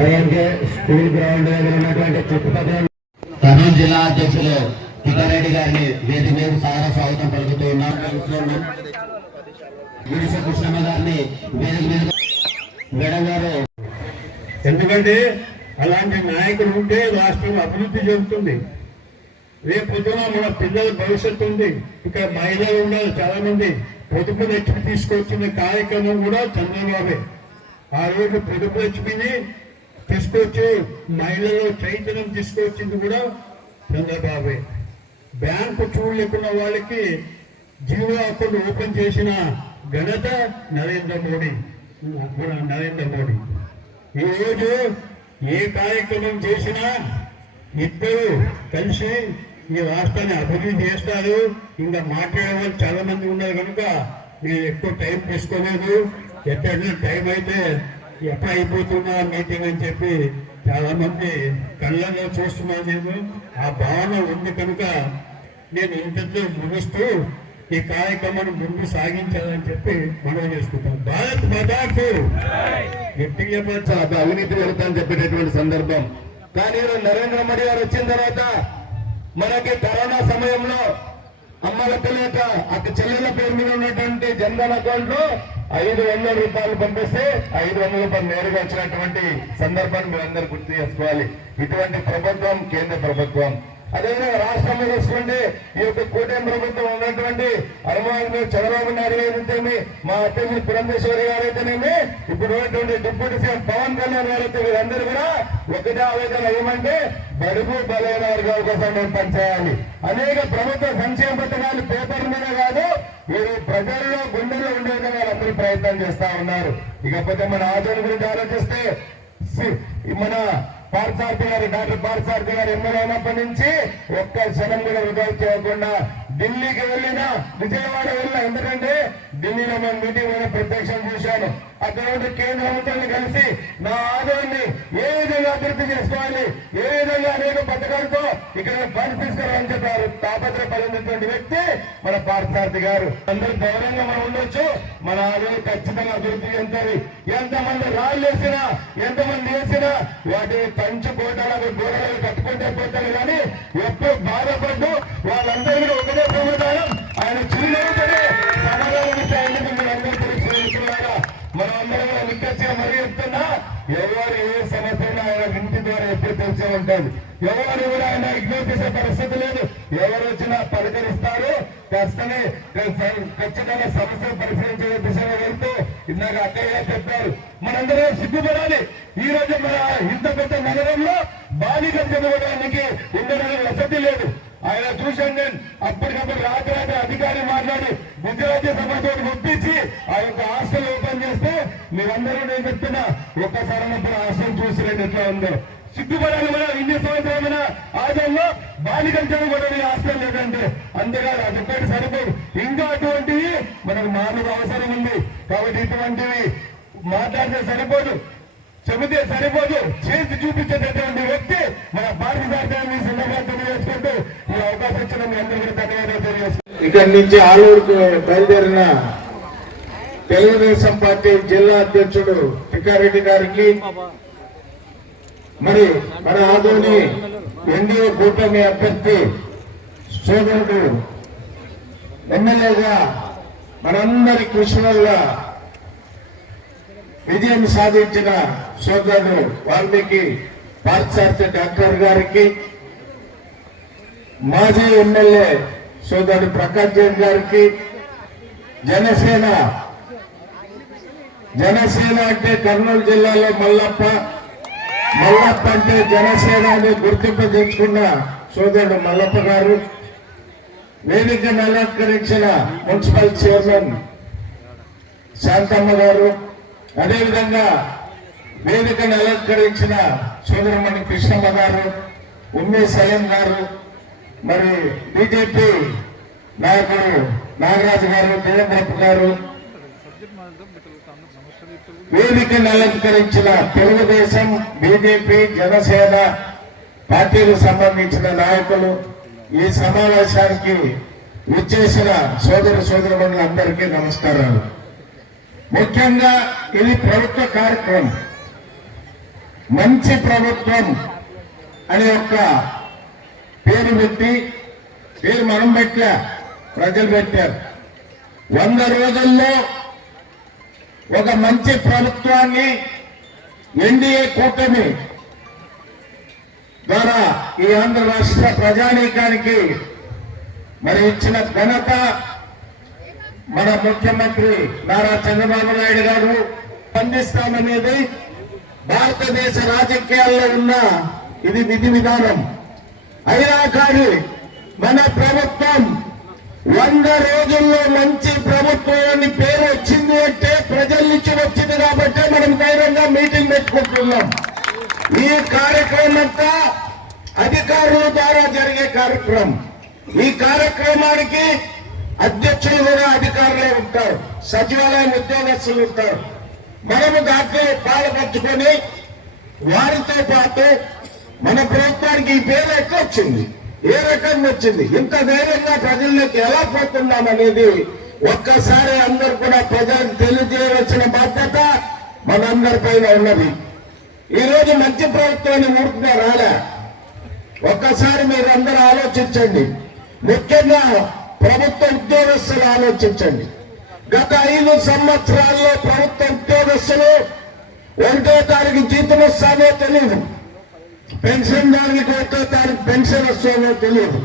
అలాగే school ground దగ్గర ఉన్నటువంటి చుట్టుపక్కల కర్నూలు జిల్లా అధ్యక్షులు కిటారెడ్డి గారిని వేదిక మీద సాగర స్వాగతం పలుకుతూ ఉన్నాం. గుడిసె కృష్ణమ్మ గారిని వేదిక మీద మేడం గారు. ఎందుకంటే అలాంటి నాయకులు ఉంటే రాష్ట్రం అభివృద్ధి చెందుతుంది. రేపు పొద్దున మన పిల్లల భవిష్యత్తు ఉంది. ఇక్కడ మహిళలు ఉన్నారు చాలా మంది పొదుపు లక్ష్మి తీసుకొచ్చిన కార్యక్రమం కూడా చంద్రబాబే. ఆ రోజు పొదుపు లక్ష్మిని తీసుకొచ్చి మహిళల్లో చైతన్యం తీసుకొచ్చింది కూడా చంద్రబాబే. బ్యాంకు చూడలేకున్న వాళ్ళకి జీరో అకౌంట్ ఓపెన్ చేసిన ఘనత నరేంద్ర మోడీ. నరేంద్ర మోడీ. ఈ రోజు ఏ కార్యక్రమం చేసినా ఇద్దరు కలిసి ఈ రాష్ట్రాన్ని అభివృద్ధి చేస్తారు. ఇంకా మాట్లాడే వాళ్ళు చాలా మంది ఉన్నారు కనుక నేను ఎక్కువ టైం తీసుకోలేదు. ఎక్కడైనా టైం అయితే ఎప్పుడు అయిపోతున్నా మీటింగ్ అని చెప్పి చాలా మంది కళ్ళలో చూస్తున్నాను నేను ఆ భావన ఉంది కనుక నేను ఇంతలో ముగిస్తూ ఈ కార్యక్రమాన్ని ముందు సాగించాలని చెప్పి మనం చేసుకుంటాం. భారత్ మదాకు గట్టిగా అది అవినీతి వెళుతాని చెప్పేటటువంటి సందర్భం. కానీ నరేంద్ర మోడీ గారు వచ్చిన తర్వాత మనకి కరోనా సమయంలో అమ్మలకు లేక అక్క చెల్లెల పేరు మీద ఉన్నటువంటి జన్ధన్ అకౌంట్లో ఐదు వందల రూపాయలు పంపిస్తే ఐదు వందల రూపాయలు నేరుగా వచ్చినటువంటి సందర్భాన్ని మీరందరూ గుర్తు చేసుకోవాలి. ఇటువంటి ప్రభుత్వం కేంద్ర ప్రభుత్వం. అదేవిధంగా రాష్ట్రంలో చూసుకోండి ఈ యొక్క కూటమి ప్రభుత్వం ఉన్నటువంటి అనుమానం చంద్రబాబు నాయుడు గారు మా అత్తమ్మ పురంధేశ్వరి గారు అయితేనేమి ఇప్పుడు ఉన్నటువంటి డిప్యూటీ సీఎం పవన్ కళ్యాణ్ గారు అయితే వీరందరూ కూడా ఒకటే ఆలోచన ఏమంటే బడుగు బలైన వర్గాల కోసం మేము పనిచేయాలి అనేక ప్రభుత్వ సంక్షేమ పథకాలు పేపర్ మీద కాదు వీరు ప్రజల్లో విధంగా ప్రయత్నం చేస్తా ఉన్నారు. ఇకపోతే మన ఆచరణ గురించి ఆలోచిస్తే మన పార్థసారథి గారు డాక్టర్ పార్థసారథి గారు ఎమ్మెల్యే అయినప్పటి నుంచి ఒక్క క్షణం కూడా వృధా చేయకుండా ఢిల్లీకి వెళ్ళినా విజయవాడ వెళ్ళినా ఎందుకంటే ఢిల్లీలో మన మీటింగ్ ప్రత్యక్షం చూశాను. అక్కడ కేంద్ర మంత్రులను కలిసి నా ఆదాయాన్ని ఏ అభివృద్ధి చేసుకోవాలి ఏ విధంగా అనేక పథకాలతో ఇక్కడ ఫండ్ తీసుకురావాలని చెప్పారు. తాపత్రపడినటువంటి వ్యక్తి మన పార్థసారథి గారు. అందరూ గౌరవంగా మనం ఉండొచ్చు. మన ఆరోగ్యం ఖచ్చితంగా అభివృద్ధి చెందుతుంది ఎంతమంది రాళ్ళు వేసినా ఎంతమంది వేసినా వాటిని పంచు కోటలకు గోడలు కట్టుకుంటే పోతారు కానీ ఎప్పుడు బాధపడ్డు వాళ్ళందరూ ఒకటే ఉంటుంది ఎవరు కూడా ఆయన ఇగ్నోర్ చేసే పరిస్థితి లేదు. ఎవరు వచ్చినా పరిగణిస్తారు ఖచ్చితంగా ఖచ్చితంగా పరిశీలించే దిశగా వెళ్తూ ఇందాక అక్కయ్య చెప్పారు. మనందరూ సిగ్గుపడాలి. ఈ రోజు మన ఇంత పెద్ద నగరంలో బాలికలు చదవడానికి ఉండడానికి వసతి లేదు. ఆయన చూశాను నేను. అప్పటికప్పుడు రాత్రి రాత్రి అధికారి మాట్లాడి విద్యార్థి సభతో గుర్తించి ఆ యొక్క హాస్టల్ ఓపెన్ చేస్తే మీరందరూ నేను చెప్తున్నా ఒక్కసారి అన్నప్పుడు హాస్టల్ చూసి రండి ఎట్లా ఉందో. సిగ్గుపడాలి కూడా ఇన్ని సంవత్సరమైన ఆదంలో బాలికలు కూడా హాస్టల్ లేదంటే అంతేకాదు అది ఒక్కటి సరిపోదు. ఇంకా అటువంటివి మనకు మానవ అవసరం ఉంది. కాబట్టి ఇటువంటివి మాట్లాడితే సరిపోదు. చెబితే సరిపోదు. చేసి చూపించేటటువంటి వ్యక్తి మన భారత సర్కారం ఈ సందర్భంగా తెలియజేసుకుంటూ ఈ అవకాశం ఇచ్చిన మీ అందరికీ ధన్యవాదాలు తెలియజేసుకుంటూ ఇక్కడి నుంచి ఆలూరుకు బయలుదేరిన తెలుగుదేశం పార్టీ జిల్లా అధ్యక్షుడు టికారెడ్డి గారికి మరి మన ఆదోని ఎన్డీఏ కూటమి అభ్యర్థి సోదరుడు ఎమ్మెల్యేగా మనందరి కృషి వల్ల విజయం సాధించిన సోదరుడు వాల్మీకి పాశ్చాత్య డాక్టర్ గారికి మాజీ ఎమ్మెల్యే సోదరుడు ప్రకాష్ జైన్ గారికి జనసేన జనసేన అంటే కర్నూలు జిల్లాలో మల్లప్ప మల్లప్ప అంటే జనసేన అని గుర్తింపు తెచ్చుకున్న సోదరుడు మల్లప్ప గారు. వేదిక నలంకరించిన మున్సిపల్ చైర్మన్ శాంతమ్మ గారు. అదేవిధంగా వేదికను అలంకరించిన సోదరమణి కృష్ణమ్మ గారు ఉమ్మి సయం గారు మరి బీజేపీ నాయకుడు నాగరాజు గారు దేవేంద్రప్ప గారు వేదికను అలంకరించిన తెలుగుదేశం బీజేపీ జనసేన పార్టీలకు సంబంధించిన నాయకులు ఈ సమావేశానికి విచ్చేసిన సోదర సోదరులందరికీ నమస్కారాలు. ముఖ్యంగా ఇది ప్రభుత్వ కార్యక్రమం. మంచి ప్రభుత్వం అనే ఒక పేరు పెట్టి పేరు మనం పెట్టా ప్రజలు పెట్టారు. వంద రోజుల్లో ఒక మంచి ప్రభుత్వాన్ని ఎన్డీఏ కూటమి ద్వారా ఈ ఆంధ్ర రాష్ట్ర ప్రజానీకానికి మరి ఇచ్చిన ఘనత మన ముఖ్యమంత్రి నారా చంద్రబాబు నాయుడు గారు స్పందిస్తామనేది భారతదేశ రాజకీయాల్లో ఉన్న ఇది విధి విధానం. అయినా కానీ మన ప్రభుత్వం వంద రోజుల్లో మంచి ప్రభుత్వం అని పేరు వచ్చింది అంటే ప్రజల నుంచి వచ్చింది కాబట్టి మనం ధైర్యంగా మీటింగ్ పెట్టుకుంటున్నాం. ఈ కార్యక్రమం అంతా అధికారుల ద్వారా జరిగే కార్యక్రమం. ఈ కార్యక్రమానికి అధ్యక్షులు కూడా అధికారులే ఉంటారు. సచివాలయం ఉద్యోగస్తులు ఉంటారు. మనము దాంట్లో పాల్పంచుకొని వారితో పాటు మన ప్రభుత్వానికి ఈ పేరు ఎట్లా వచ్చింది. ఏ రకంగా వచ్చింది? ఇంత ధైర్యంగా ప్రజల్లోకి ఎలా పోతున్నాం అనేది ఒక్కసారి అందరు కూడా ప్రజలకు తెలియజేయవలసిన బాధ్యత మనందరిపైన ఉన్నది. ఈ రోజు మంచి ప్రభుత్వాన్ని ఊరుకునే రాలే. ఒక్కసారి మీరు అందరూ ఆలోచించండి. ముఖ్యంగా ప్రభుత్వ ఉద్యోగస్తులు ఆలోచించండి. గత ఐదు సంవత్సరాల్లో ప్రభుత్వ ఉద్యోగస్తులు ఒకటో తారీఖు జీతం వస్తానో తెలియదు పెన్షన్ దానికి ఒకటో తారీఖు పెన్షన్ వస్తుందో తెలియదు.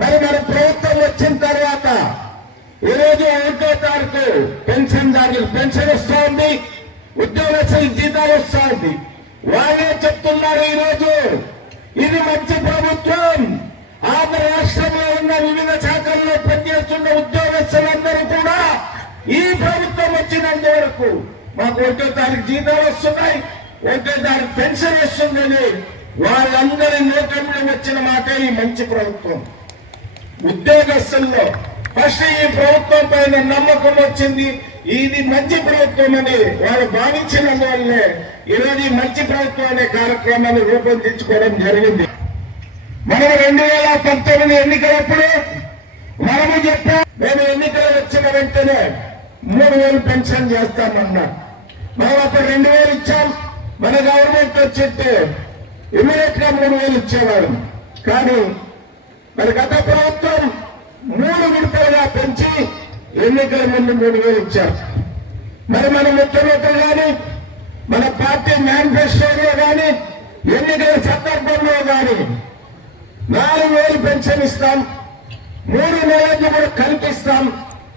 మరి మన ప్రభుత్వం వచ్చిన తర్వాత ఈ రోజు ఒకటో తారీఖు పెన్షన్ దానికి పెన్షన్ వస్తా ఉంది ఉద్యోగస్తులకు జీతాలు వస్తా ఉంది వాళ్ళే చెప్తున్నారు ఈ రోజు ఇది మంచి ప్రభుత్వం. ఆంధ్ర రాష్ట్రంలో ఉన్న వివిధ శాఖల్లో పనిచేస్తున్న ఉద్యోగస్తులందరూ కూడా ఈ ప్రభుత్వం వచ్చినంత వరకు మాకు ఒకటో తారీఖు జీతాలు వస్తున్నాయి ఒకటో తారీఖు పెన్షన్ వస్తుందని వాళ్ళందరి నోటంలో వచ్చిన మాట ఈ మంచి ప్రభుత్వం. ఉద్యోగస్తుల్లో ఫస్ట్ ఈ ప్రభుత్వం పైన నమ్మకం వచ్చింది. ఇది మంచి ప్రభుత్వం అని వాళ్ళు భావించినందువల్లే ఈరోజు ఈ మంచి ప్రభుత్వం అనే కార్యక్రమాన్ని రూపొందించుకోవడం జరిగింది. మనం రెండు వేల పంతొమ్మిది ఎన్నికలప్పుడు మనము చెప్పాం మేము ఎన్నికలు వచ్చిన వెంటనే మూడు వేలు పెన్షన్ చేస్తామన్నా మనం అప్పుడు రెండు వేలు ఇచ్చాం. మన గవర్నమెంట్ వచ్చింటే ఇమీడియట్గా మూడు వేలు ఇచ్చేవాడు కానీ మరి గత ప్రభుత్వం మూడు విడతలుగా పెంచి ఎన్నికల ముందు మూడు వేలు ఇచ్చారు. మరి మన ముఖ్యమంత్రి కానీ మన పార్టీ మేనిఫెస్టోలో కానీ ఎన్నికల సందర్భంలో కానీ నాలుగు వేలు పెన్షన్ ఇస్తాం మూడు నెలలకు కూడా కల్పిస్తాం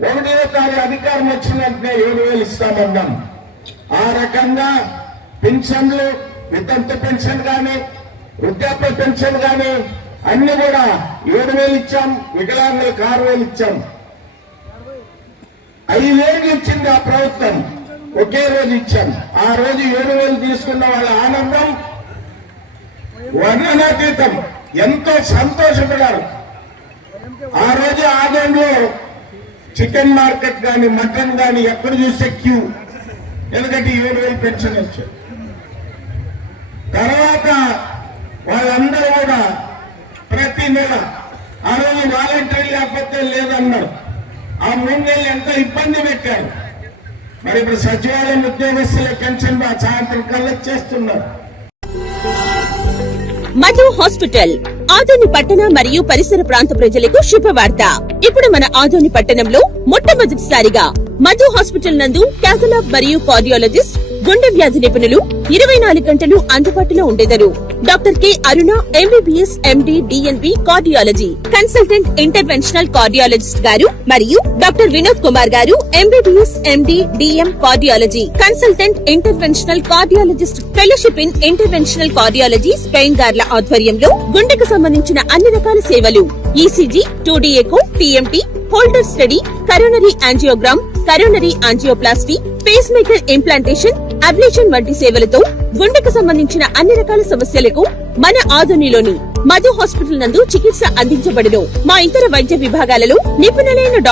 ఒకటే తారీఖు అధికారం వచ్చిన వెంటనే ఏడు వేలు ఇస్తామన్నాం. ఆ రకంగా పెన్షన్లు వితంతు పెన్షన్ కానీ వృద్ధాప్య పెన్షన్ కానీ అన్ని కూడా ఏడు వేలు ఇచ్చాం వికలాంగులకు ఆరు వేలు ఇచ్చాం. ఐదేళ్ళు ఇచ్చింది ఆ ప్రభుత్వం ఒకే రోజు ఇచ్చాం. ఆ రోజు ఏడు వేలు తీసుకున్న వాళ్ళ ఆనందం వర్ణనాతీతం. ఎంతో సంతోషపడారు. ఆ రోజు ఆదంలో చికెన్ మార్కెట్ కానీ మటన్ కానీ ఎక్కడ చూస్తే క్యూ? ఎందుకంటే ఏడు వేలు పెన్షన్ వచ్చారు తర్వాత వాళ్ళందరూ కూడా ప్రతి నెల ఆ రోజు వాలంటీర్ లేకపోతే లేదన్నారు. ఆ మూడు నెలలు ఎంత ఇబ్బంది పెట్టారు. మరి ఇప్పుడు సచివాలయం ఉద్యోగస్తుల పెన్షన్ సాయంత్రం కల్లా చేస్తున్నారు. మధు హాస్పిటల్ ఆదోని పట్టణ మరియు పరిసర ప్రాంత ప్రజలకు శుభవార్త. ఇప్పుడు మన ఆదోని పట్టణంలో మొట్టమొదటిసారిగా మధు హాస్పిటల్ నందు క్యాథలాబ్ మరియు కార్డియాలజిస్ట్ గుండె వ్యాధి నిపుణులు ఇరవై నాలుగు గంటలు అందుబాటులో ఉండేదారు. Doctor K Aruna MBBS MD DNB cardiology consultant interventional cardiologist గారు మరియు డాక్టర్ వినోద్ కుమార్ గారు MBBS MD DM cardiology consultant interventional cardiologist fellowship in interventional cardiology Spain గార్ల ఆధ్వర్యంలో గుండెకు సంబంధించిన అన్ని రకాల సేవలు. ECG two D echo TMT holter study coronary angiogram coronary angioplasty pacemaker implantation ablation వంటి సేవలతో గుండెకు సంబంధించిన అన్ని రకాల సమస్యలకు మన ఆధునిలోని మధు హాస్పిటల్ నందు చికిత్స అందించబడును. మా ఇతర వైద్య విభాగాలలో నిపుణులైన డాక్టర్